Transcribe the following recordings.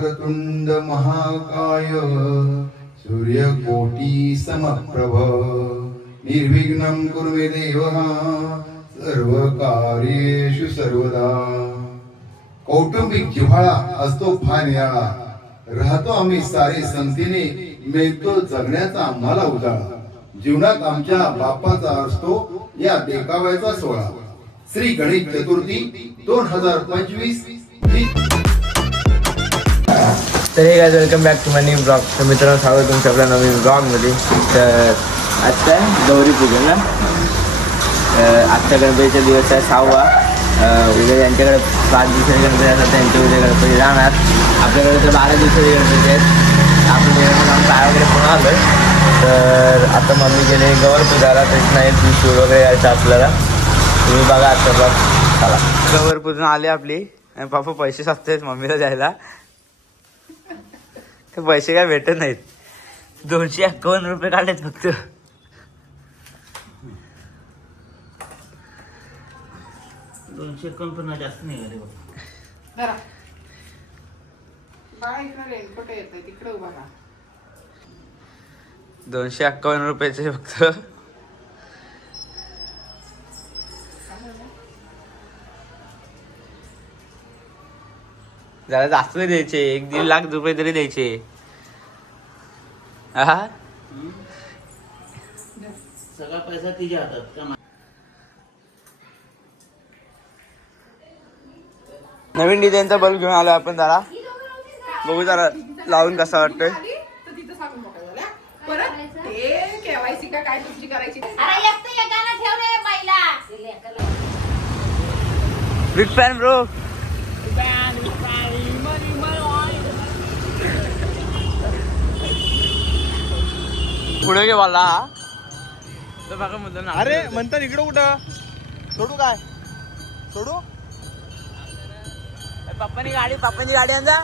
तुंड महाकाय सूर्यकोटी समप्रभ निर्विघ्नं कुरु मे देव सर्व कार्येषु सर्वदा. कौटुंबिक जिव्हाळा असतो फार निराळा, राहतो आम्ही सारे संतीने, मिळतो जगण्याचा आम्हाला उजाळा. जीवनात आमच्या बाप्पाचा असतो या देखाव्याचा सोहळा. श्री गणेश चतुर्थी 2025. तर हे guys, welcome back to my new blog. तर मित्रांनो, स्वागत तुमच्या आपल्या नवीन ब्लॉगमध्ये. तर आजचा गौरी पूजन ना, आजच्या गणपतीचा दिवस आहे 6वा. उद्या त्यांच्याकडे 5 दिवसाचे गणपती असतात, त्यांच्या उद्या गणपती राहणार. आपल्याकडे तर 12 दिवसाचे गणपती आहेत. आपण काय वगैरे पुन्हा आलो आहे. तर आता मम्मी गेले गवर पूजायला, त्याच्यानं एक दिवस वगैरे यायचं आपल्याला. तुम्ही बघा आजचा ब्लॉग. चला, गवर पूजून आले आपली. आणि पापा पैसे साचतेच मम्मीला द्यायला. पैसे काय भेटत नाहीत. 251 रुपये काढलेत फक्त. पण जास्त नाही रे बाबा. बाळा इकडे रेनकोट येतंय, तिकडे उभा राहा. 251 रुपयाचे फक्त. जरा जास्त द्यायचे, 1-1.5 लाख रुपये तरी द्यायचे. हा, सगळा पैसा तिच्या हातात का? नवीन डिझाईनचा बल्ब घेऊन आलो आपण. जरा बघू, जरा लावून कसा वाटतोय. केवायसी का काय तुमची करायची? Big fan bro. पुढे गे मला. अरे म्हणतात इकडं कुठं सोडू? काय सोडू? पप्पानी गाडी आणजा.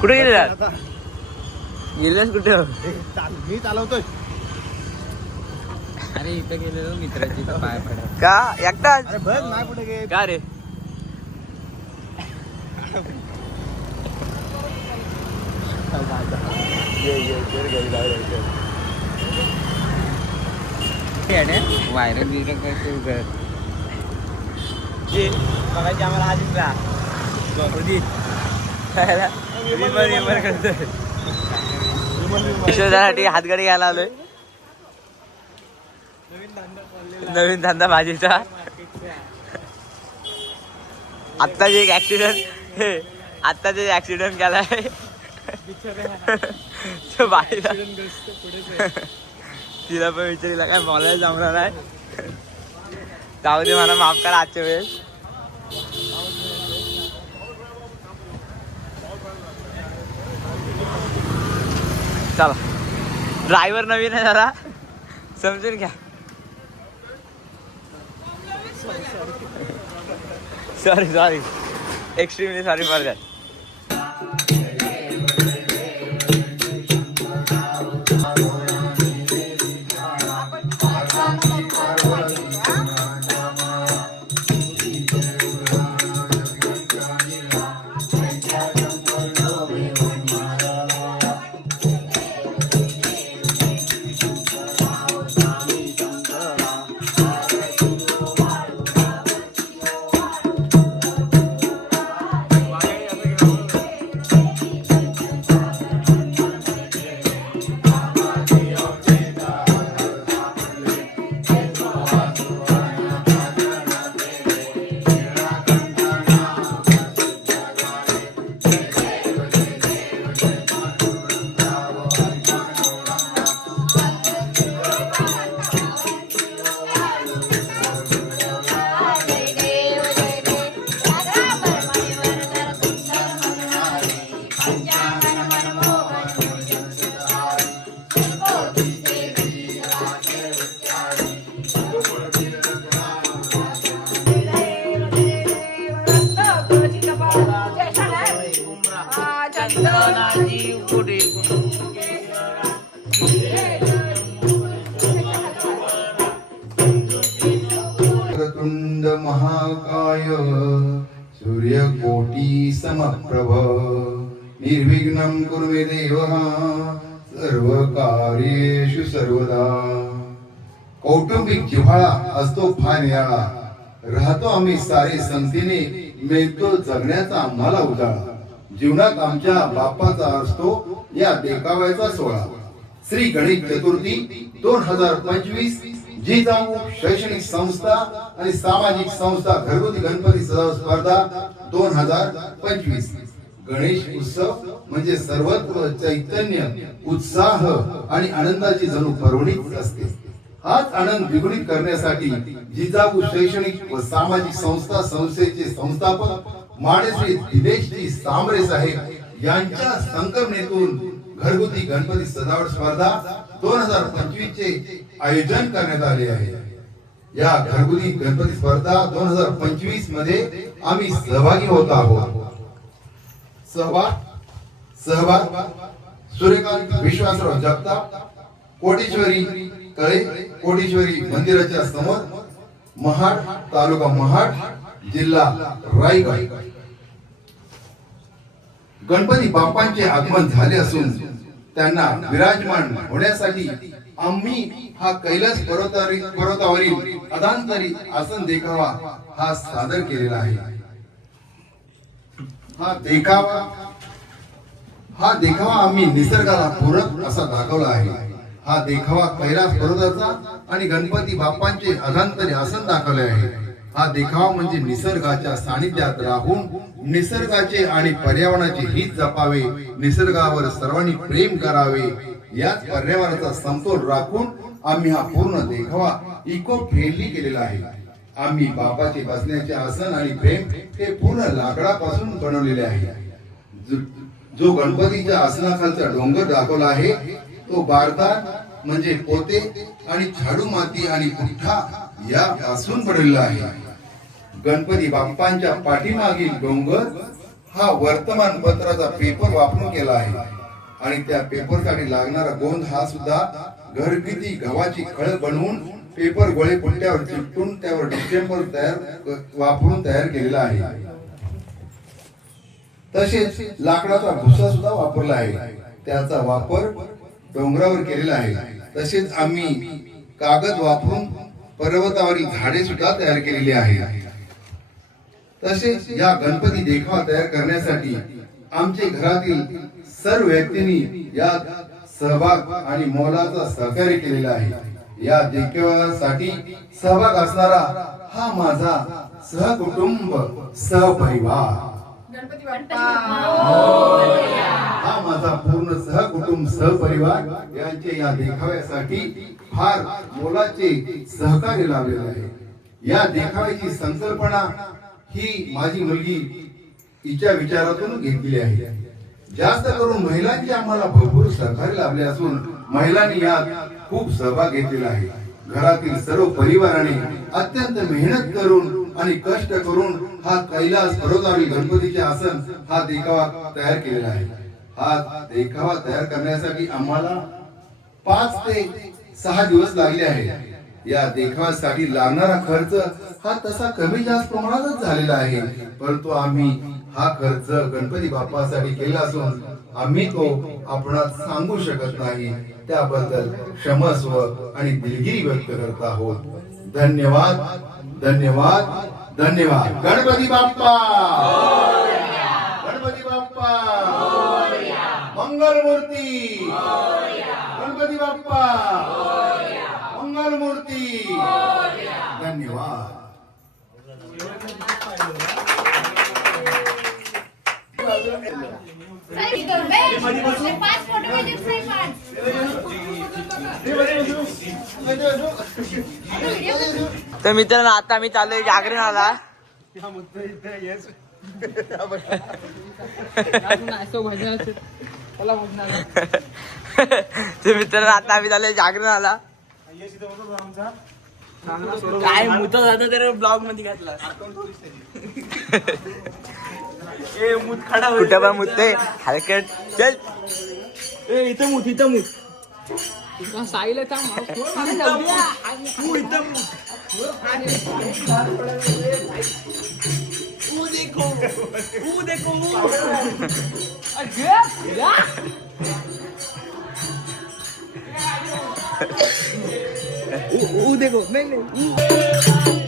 कुठे गेलेस कुठे? मी चालवतोय. अरे इथं गेलेलो मित्राची पाय पडा का एकटाच? अरे बघ नाही कुठे गे. का रे? व्हायरल बिरल काय सुरू कर. बघायची आम्हाला हा दिसला. यशोदासाठी हातगाडी घ्यायला आलोय. नवीन धंदा भाजीचा. आत्ताच एक ऍक्सिडेंट केलाय. बाईला तिला पण विचारिला काय बोलायला जमणार आहे. जाऊ दे, मला माफ करा आजच्या वेळेस. चला, ड्रायव्हर नवीन आहे, जरा समजून घ्या. Sorry extremely sorry for that. महाकाय सूर्यकोटि समप्रभ निर्विघ्नं कुरु मे देव सर्वकार्येषु सर्वदा. कौटुंबिक जिव्हाळा असतो फार निराळा, राहतो आम्ही सारे संगतीने, मिळतो जगण्याचा आम्हाला उजाळा. जीवनात आमच्या बाप्पाचा असतो या देखाव्याचा सोहळा. श्री गणेश चतुर्थी 2025 जिजाऊ शैक्षणिक संस्था आणि सामाजिक संस्था घरगुती गणपती सजावट स्पर्धा 2025. गणेश उत्सव म्हणजे सर्वत्र चैतन्य, उत्साह आणि आनंदाची जणू पर्वणीच असते. हाच आनंद द्विगुणित करण्यासाठी जिजाऊ शैक्षणिक व सामाजिक संस्था संस्थेचे संस्थापक माणश्री दिनेशजी सांबरे साहेब यांच्या संकल्पनेतून घरगुती गणपती सजावट स्पर्धा 2025 चे आयोजन करण्यात आले आहे. या घरगुती गणपती स्पर्धा 2025 मध्ये आम्ही सहभागी होत आहोत. सहभाग सूर्यकांत विश्वासराव जगताप, कोटेश्वरी कळे, कोटेश्वरी मंदिराच्या समोर, महाड, तालुका महाड, जिल्हा रायगड. गणपती बाप्पांचे आगमन झाले असून त्यांना विराजमान होण्यासाठी आम्ही हा कैलास पर्वतावरील अधांतरी आसन देखावा हा सादर केलेला आहे. हा देखावा आम्ही निसर्गाला पूरक असा दाखवला आहे. हा देखावा कैलास पर्वताचा आणि गणपती बाप्पांचे अधांतरी आसन दाखवले आहे. हा देखावा म्हणजे निसर्गाच्या सानिध्यात राहून निसर्गाचे आणि पर्यावरणाचे हित जपावे, निसर्गावर सर्वांनी प्रेम करावे, याच पर्यावरणाचा समतोल राखून आम्ही हा पूर्ण देखावा इको फ्रेंडली केलेला आहे. आम्ही बापाचे बसण्याचे आसन आणि फ्रेम हे पूर्ण लाकडापासून बनवलेले आहे. जो गणपतीच्या आसनाखालचा डोंगर दाखवला आहे तो बारदान म्हणजे पोते आणि झाडू माती आणि पुठ्ठा यापासून बनवलेला आहे. गणपती बाप्पांच्या पाठीमागील डोंगर हा वर्तमानपत्राचा पेपर वापरून केला आहे आणि त्या पेपरसाठी लागणारा गोंद हा सुद्धा घरगुती गव्हाची खळ बनवून पेपर गोळे पुट्ट्यावर चिकटून त्यावर डिसेंबर वापरून तयार केलेला आहे. तसेच लाकडाचा भुसा सुद्धा वापरला आहे, त्याचा वापर डोंगरावर केलेला आहे. तसेच आम्ही कागद वापरून पर्वतावरील झाडे सुद्धा तयार केलेली आहे. तसेच या गणपती देखावा तयार करण्यासाठी आमचे घरातील सर्व व्यक्तींनी यात सहभाग आणि मोलाचा सहकार्य केलेला आहे. या देखाव्यासाठी सहभाग असणारा हा माझा सहकुटुंब सहपरिवार, गणपती बाप्पा हा माझा पूर्ण सहकुटुंब सहपरिवार यांचे या देखाव्यासाठी फार मोलाचे सहकार्य लाभलेले आहे. या देखाव्याची संकल्पना ही माझी मुलगी तिच्या विचारातून घेतलेली आहे. जास्त करून महिलांचे आम्हाला भरपूर सहकार्य लाभले असून महिलांनी यात खूप सहभाग घेतलेला आहे. घरातील सर्व परिवाराने अत्यंत मेहनत करून आणि कष्ट करून हा कैलास पर्वतावरील गणपतीचे आसन हा देखावा तयार केलेला आहे. हा देखावा तयार करण्यासाठी आम्हाला 5 ते 6 दिवस लागले आहेत. या देखाव्यासाठी लागणारा खर्च हा तसा कमी जास्त प्रमाणातच झालेला आहे, परंतु आम्ही हा खर्च गणपती बाप्पासाठी केला असून आम्ही तो आपणास सांगू शकत नाही. त्याबद्दल क्षमस्व आणि दिलगिरी व्यक्त करत आहोत. धन्यवाद, धन्यवाद, धन्यवाद. गणपती बाप्पा, गणपती बाप्पा, मंगल मूर्ती, गणपती बाप्पा, मंगल मूर्ती. धन्यवाद. तर मित्रांनो आता मी चाललोय जागरणाला. तर मित्रांनो आता आम्ही चाललोय जागरणाला. काय मुत जातं तर ब्लॉग मध्ये घातला. ए मुत खडा कुठं पण मुतते हलकट. चल ए इथं मुत, इथं मुत. साईला तू इथं मुत. देखो नहीं नहीं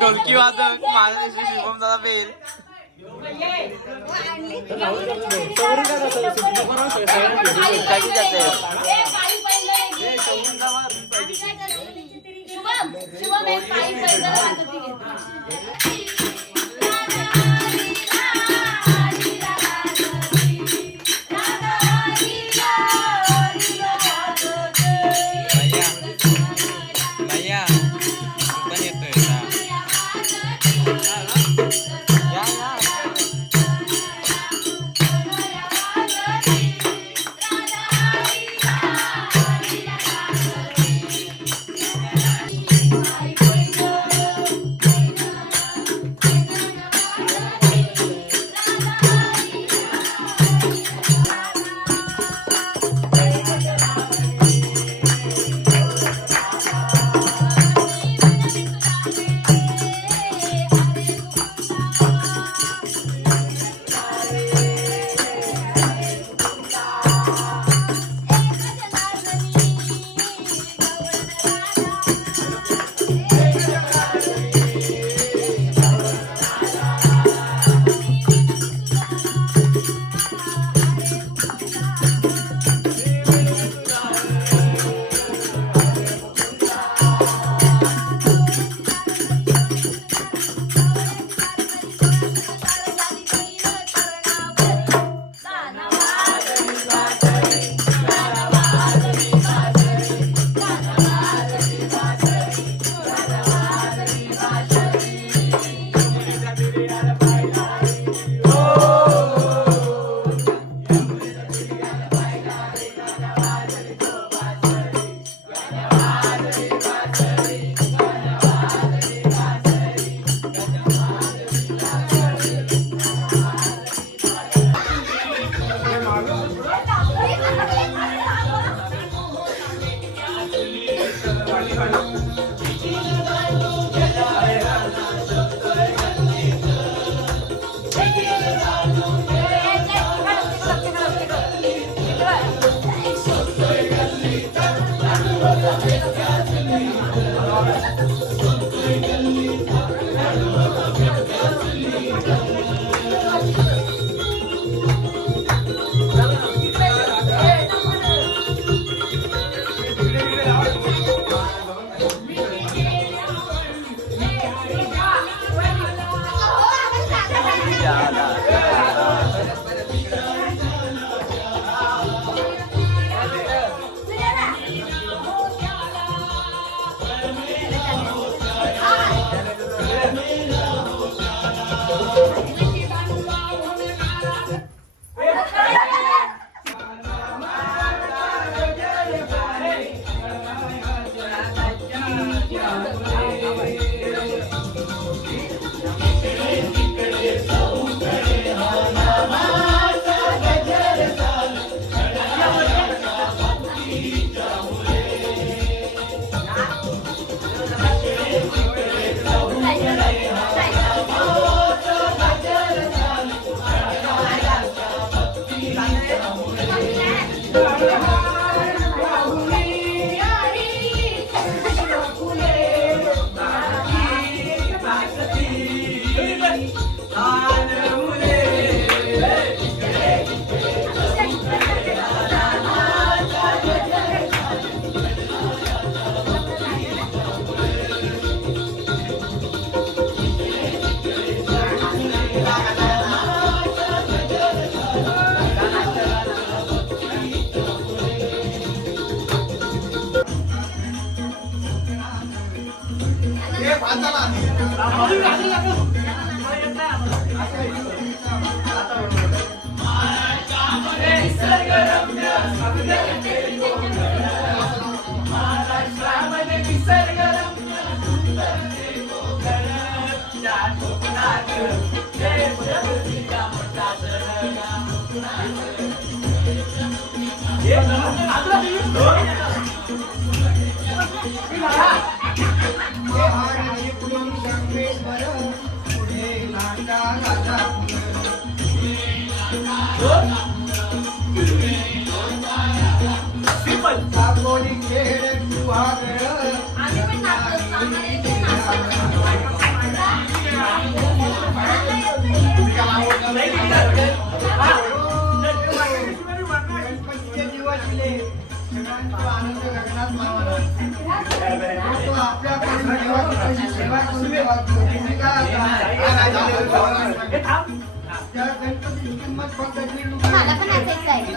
ढोलकी वादक माझा शुभम दादा बेल भैया पण येतोय ना. या या मला पण असायचं आहे.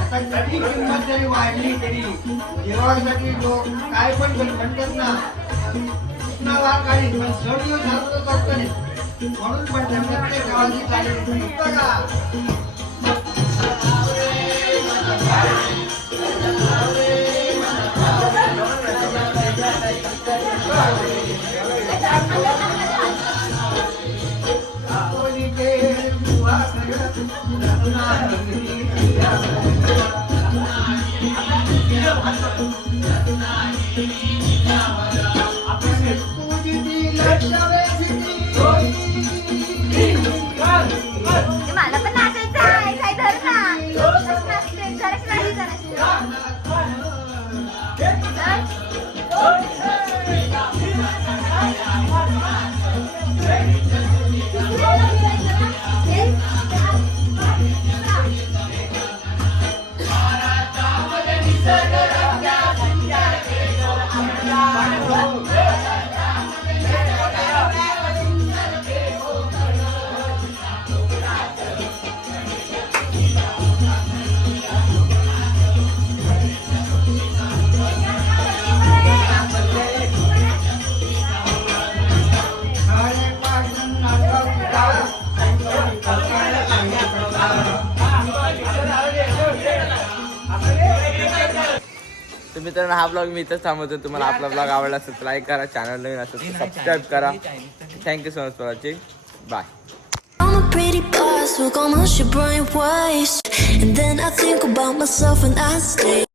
आता किती किंमत जरी वाढली तरी देवासाठी लोक काय पण म्हणतात ना वारकाळी पण सडीवर झालं तर नाही म्हणून पण त्यांच्याकडे गावाची चालेल का मला पण नाचायचं आहे. काय धर ना. जराशी वाढली, जराशी. तर मित्रांनो हा ब्लॉग मी इथंच थांबवतो. तुम्हाला आपला ब्लॉग आवडला असेल तर लाईक करा, चॅनल नवीन असेल तर सबस्क्राईब करा. Thank you so much for watching. Bye. I'm a pretty boss, look on hush your brain waste. And then I think about myself and I stay.